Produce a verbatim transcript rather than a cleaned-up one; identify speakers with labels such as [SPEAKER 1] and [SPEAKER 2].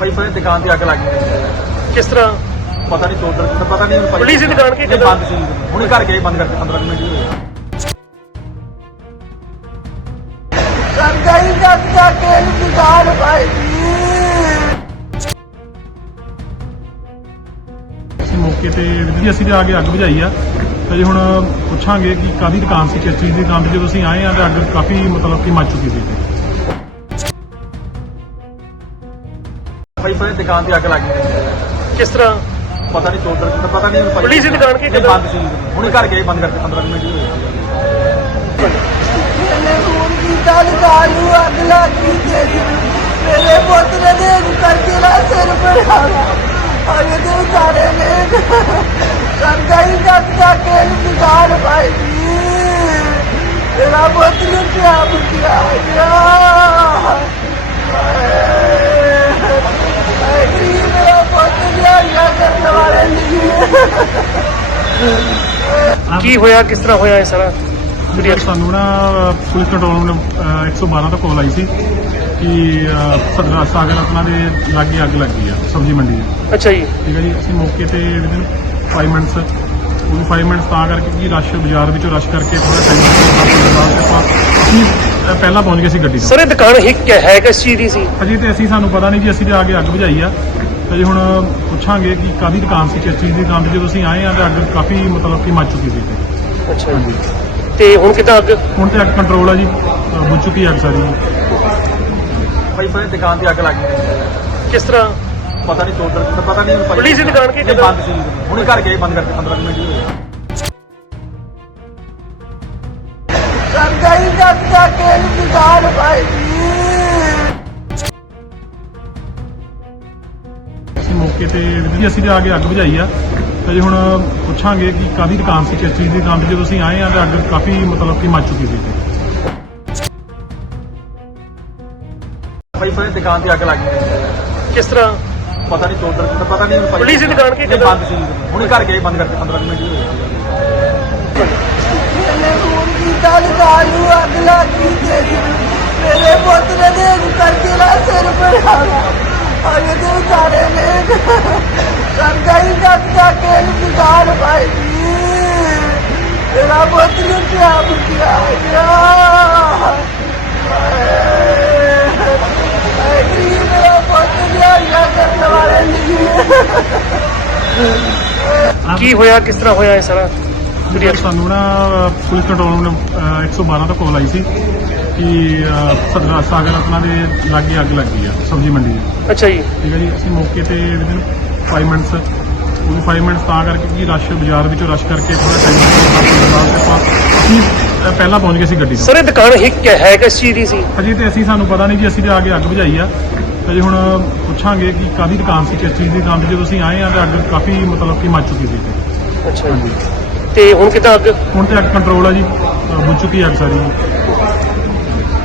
[SPEAKER 1] ਭਾਈ ਪਤਾ ਦੁਕਾਨ ਤੇ ਅੱਗ ਲੱਗ ਗਈ।
[SPEAKER 2] किस तरह?
[SPEAKER 1] ਪਤਾ ਨਹੀਂ ਟੋਟਲ ਪਤਾ ਨਹੀਂ ਭਾਈ
[SPEAKER 2] ਪੁਲਿਸ ਦੀ ਦੁਕਾਨ ਕੀ
[SPEAKER 1] ਨਹੀਂ, ਬੰਦ ਸੀ ਹੁਣੇ ਘਰ ਗਏ ਬੰਦ ਕਰਕੇ ਪੰਦਰਾਂ ਮਿੰਟ ਹੀ ਹੋਏ।
[SPEAKER 3] सरकारी कब्जा के इंतजार भाई
[SPEAKER 4] ਅਸੀਂ ਮੌਕੇ ਤੇ ਜੀ ਅਸੀਂ ਤੇ ਆ ਕੇ ਅੱਗ ਬੁਝਾਈ ਆ ਤੇ ਜੀ ਹੁਣ ਪੁੱਛਾਂਗੇ ਕਿ ਕਾਹਦੀ ਦੁਕਾਨ ਸੀ, ਕਿਸ ਚੀਜ਼ ਦੀ ਦੁਕਾਨ ਤੇ। ਜਦੋਂ ਅਸੀਂ ਆਏ ਆ ਤਾਂ ਅੱਗ ਕਾਫੀ ਮਤਲਬ ਕਿ ਮੱਚ ਚੁੱਕੀ ਸੀ ਇੱਥੇ।
[SPEAKER 1] ਭਾਈ ਪਤਾ ਦੁਕਾਨ ਤੇ ਅੱਗ ਲੱਗ ਗਈ।
[SPEAKER 2] किस तरह?
[SPEAKER 1] ਪਤਾ ਨਹੀਂ ਟੋਟਲ ਪਤਾ ਨਹੀਂ ਭਾਈ
[SPEAKER 2] ਪੁਲਿਸ ਦੀ ਦੁਕਾਨ ਕੀ
[SPEAKER 1] ਨਹੀਂ, ਬੰਦ ਸੀ ਹੁਣੇ ਘਰ ਗਏ ਬੰਦ ਕਰਕੇ ਪੰਦਰਾਂ ਮਿੰਟ ਹੀ ਹੋਏ।
[SPEAKER 3] मैंने खून की दाल चालू आग लगी तेरी मेरे पोतरे ने करके ना सिर पर आया आगे तो सारे ने सरकारी कब्जा के इंतजार भाई मेरा पोतरे क्या किया गया मेरा पोतरे क्या करने वाले नहीं
[SPEAKER 2] की होया किस तरह होया है सारा?
[SPEAKER 4] ਜਿਹੜੀ ਸਾਨੂੰ ਨਾ ਪੁਲਿਸ ਕੰਟਰੋਲ ਨੂੰ ਇੱਕ ਸੌ ਬਾਰਾਂ ਤੋਂ ਕਾਲ ਆਈ ਸੀ ਕਿ ਸਦਰਾ ਸਾਗਰ ਰਤਨਾ ਦੇ ਲਾਗੇ ਅੱਗ ਲੱਗੀ ਆ ਸਬਜ਼ੀ ਮੰਡੀ ਦੀ।
[SPEAKER 2] अच्छा जी।
[SPEAKER 4] ਠੀਕ ਹੈ ਜੀ, ਅਸੀਂ ਮੌਕੇ ਤੇ ਵਿਦਿਨ ਪੰਜ ਮਿੰਟਸ ਉਹ ਵੀ ਪੰਜ ਮਿੰਟਸ ਤਾਂ ਕਰਕੇ ਕਿ ਰਸ਼ ਬਾਜ਼ਾਰ ਵਿੱਚੋਂ ਰਸ਼ ਕਰਕੇ ਥੋੜਾ ਟਾਈਮ ਆਪਾਂ ਅਸੀਂ ਪਹਿਲਾਂ ਪਹੁੰਚ ਗਏ ਸੀ ਗੱਡੀ 'ਤੇ।
[SPEAKER 2] सर ये दुकान हिक है किस चीज की सी?
[SPEAKER 4] ਅਜੇ ਤੇ ਅਸੀਂ ਸਾਨੂੰ ਪਤਾ ਨਹੀਂ ਜੀ, ਅਸੀਂ ਤੇ ਆ ਕੇ ਅੱਗ ਬੁਝਾਈ ਆ ਤੇ ਜੀ ਹੁਣ ਪੁੱਛਾਂਗੇ ਕਿ ਕਾਹਦੀ ਦੁਕਾਨ ਸੀ, ਕਿਸ ਚੀਜ਼ ਦੀ ਦੁਕਾਨ ਤੇ। ਜਦੋਂ ਅਸੀਂ ਆਏ ਆ ਤਾਂ ਅੱਗ ਕਾਫੀ ਮਤਲਬ ਕਿ ਮੱਚ ਚੁੱਕੀ ਸੀ ਇੱਥੇ।
[SPEAKER 2] अच्छा जी। ਤੇ ਹੁਣ ਕਿੱਦਾਂ ਅੱਗ?
[SPEAKER 4] ਹੁਣ ਤੇ ਅੱਗ ਕੰਟਰੋਲ ਆ ਜੀ, ਬੁਝ ਚੁੱਕੀ ਅੱਗ ਸਾਰੀ।
[SPEAKER 1] ਭਾਈ ਪਤਾ ਦੁਕਾਨ ਤੇ ਅੱਗ ਲੱਗ ਗਈ।
[SPEAKER 2] किस तरह?
[SPEAKER 1] ਪਤਾ ਨਹੀਂ ਟੋਟਲ ਪਤਾ ਨਹੀਂ ਭਾਈ
[SPEAKER 2] ਪੁਲਿਸ ਦੀ ਦੁਕਾਨ ਕੀ
[SPEAKER 1] ਨਹੀਂ, ਬੰਦ ਸੀ ਹੁਣੇ ਘਰ ਗਏ ਬੰਦ ਕਰਕੇ ਪੰਦਰਾਂ ਮਿੰਟ ਹੀ ਹੋਏ।
[SPEAKER 3] सरकारी कब्जा के इंतजार भाई
[SPEAKER 4] ਅਸੀਂ ਮੌਕੇ ਤੇ ਜੀ ਅਸੀਂ ਤੇ ਆ ਕੇ ਅੱਗ ਬੁਝਾਈ ਆ ਤੇ ਜੀ ਹੁਣ ਪੁੱਛਾਂਗੇ ਕਿ ਕਾਹਦੀ ਦੁਕਾਨ ਸੀ, ਕਿਸ ਚੀਜ਼ ਦੀ ਦੁਕਾਨ ਤੇ। ਜਦੋਂ ਅਸੀਂ ਆਏ ਆ ਤਾਂ ਅੱਗ ਕਾਫੀ ਮਤਲਬ ਕਿ ਮੱਚ ਚੁੱਕੀ ਸੀ ਇੱਥੇ।
[SPEAKER 1] ਭਾਈ ਪਤਾ ਦੁਕਾਨ ਤੇ ਅੱਗ ਲੱਗ ਗਈ।
[SPEAKER 2] किस तरह?
[SPEAKER 1] ਪਤਾ ਨਹੀਂ ਟੋਟਲ ਪਤਾ ਨਹੀਂ ਭਾਈ
[SPEAKER 2] ਪੁਲਿਸ ਦੀ ਦੁਕਾਨ ਕੀ
[SPEAKER 1] ਨਹੀਂ, ਬੰਦ ਸੀ ਹੁਣੇ ਘਰ ਗਏ ਬੰਦ ਕਰਕੇ ਪੰਦਰਾਂ ਮਿੰਟ ਹੀ ਹੋਏ।
[SPEAKER 3] मैंने खून की दाल चालू आग लगी तेरी मेरे पोतरे ने करके ना सिर पर आया आगे तो सारे ने सरकारी कब्जा के इंतजार भाई मेरा पोतरे क्या किया गया मेरा पोतरे क्या करने वाले नहीं
[SPEAKER 2] की होया किस तरह होया है सारा?
[SPEAKER 4] ਜਿਹੜੀ ਸਾਨੂੰ ਨਾ ਪੁਲਿਸ ਕੰਟਰੋਲ ਨੂੰ ਇੱਕ ਸੌ ਬਾਰਾਂ ਤੋਂ ਕਾਲ ਆਈ ਸੀ ਕਿ ਸਦਰਾ ਸਾਗਰ ਰਤਨਾ ਦੇ ਲਾਗੇ ਅੱਗ ਲੱਗੀ ਆ ਸਬਜ਼ੀ ਮੰਡੀ ਦੀ।
[SPEAKER 2] अच्छा जी।
[SPEAKER 4] ਠੀਕ ਹੈ ਜੀ, ਅਸੀਂ ਮੌਕੇ ਤੇ ਵਿਦਿਨ ਪੰਜ ਮਿੰਟਸ ਉਹ ਵੀ ਪੰਜ ਮਿੰਟਸ ਤਾਂ ਕਰਕੇ ਕਿ ਰਸ਼ ਬਾਜ਼ਾਰ ਵਿੱਚੋਂ ਰਸ਼ ਕਰਕੇ ਥੋੜਾ ਟਾਈਮ ਆਪਾਂ ਅਸੀਂ ਪਹਿਲਾਂ ਪਹੁੰਚ ਗਏ ਸੀ ਗੱਡੀ 'ਤੇ।
[SPEAKER 2] सर ये दुकान हिक है किस चीज की सी?
[SPEAKER 4] ਅਜੇ ਤੇ ਅਸੀਂ ਸਾਨੂੰ ਪਤਾ ਨਹੀਂ ਜੀ, ਅਸੀਂ ਤੇ ਆ ਕੇ ਅੱਗ ਬੁਝਾਈ ਆ ਤੇ ਜੀ ਹੁਣ ਪੁੱਛਾਂਗੇ ਕਿ ਕਾਹਦੀ ਦੁਕਾਨ ਸੀ, ਕਿਸ ਚੀਜ਼ ਦੀ ਦੁਕਾਨ ਤੇ। ਜਦੋਂ ਅਸੀਂ ਆਏ ਆ ਤਾਂ ਅੱਗ ਕਾਫੀ ਮਤਲਬ ਕਿ ਮੱਚ ਚੁੱਕੀ ਸੀ ਇੱਥੇ।
[SPEAKER 2] अच्छा जी। ਤੇ ਹੁਣ ਕਿੱਦਾਂ ਅੱਗ?
[SPEAKER 4] ਹੁਣ ਤੇ ਅੱਗ ਕੰਟਰੋਲ ਆ ਜੀ, ਬੁਝ ਚੁੱਕੀ ਅੱਗ ਸਾਰੀ।